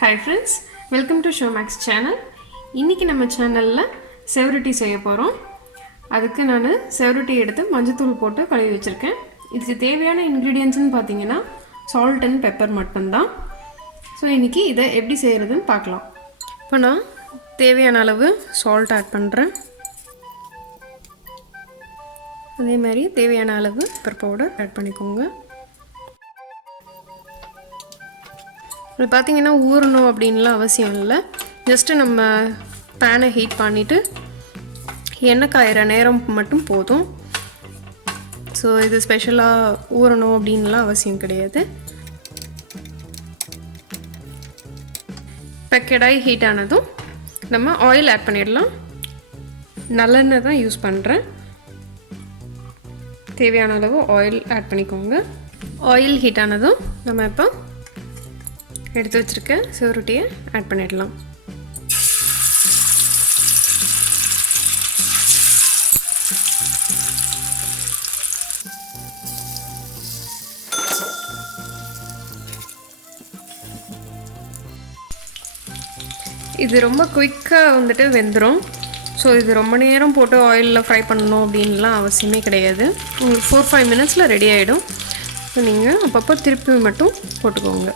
Hi friends, welcome to Shomax channel. இன்னைக்கு நம்ம சேனல்ல செவரொட்டி செய்ய போறோம். அதுக்கு நான் செவரொட்டி எடுத்து மஞ்சள் போட்டு கழுவி வச்சிருக்கேன். இதுக்கு தேவையான ingredients னு பாத்தீங்கன்னா salt and pepper மட்டும் தான். சோ இன்னைக்கு இத எப்படி செய்யறதுன்னு பார்க்கலாம். இப்போ நான் தேவையான அளவு salt ஆட் பண்றேன். அதே மாதிரி தேவையான அளவு pepper powder ஆட் பண்ணிக்கோங்க. இது பாத்தீங்கன்னா ஊறணும் அப்படின்லாம் அவசியம் இல்லை. ஜஸ்ட் நம்ம பேனை ஹீட் பண்ணிட்டு எண்ணெய் காயற நேரம் மட்டும் போதும். ஸோ இது ஸ்பெஷலாக ஊறணும் அப்படின்லாம் அவசியம் கிடையாது. இப்போ கடாய் ஹீட் ஆனதும் நம்ம ஆயில் ஆட் பண்ணிடலாம். நல்லெண்ணெய் தான் யூஸ் பண்ணுறேன். தேவையான அளவு ஆயில் ஆட் பண்ணிக்கோங்க. ஆயில் ஹீட் ஆனதும் நம்ம இப்போ எடுத்து வச்சிருக்க செவரொட்டியை ஆட் பண்ணிடலாம். இது ரொம்ப குயிக்காக வந்துட்டு வெந்துடும். ஸோ இது ரொம்ப நேரம் போட்டு ஆயிலில் ஃப்ரை பண்ணணும் அப்படின்லாம் அவசியமே கிடையாது. உங்களுக்கு 4-5 மினிட்ஸில் ரெடி ஆகிடும். ஸோ நீங்கள் அப்பப்போ திருப்பி மட்டும் போட்டுக்கோங்க.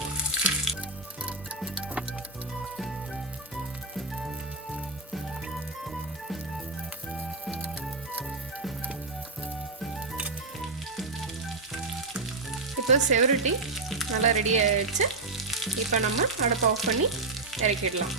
இப்போ செவரொட்டி நல்லா ரெடி ஆகிடுச்சு. இப்போ நம்ம அடுப்பை ஆஃப் பண்ணி இறக்கிடலாம்.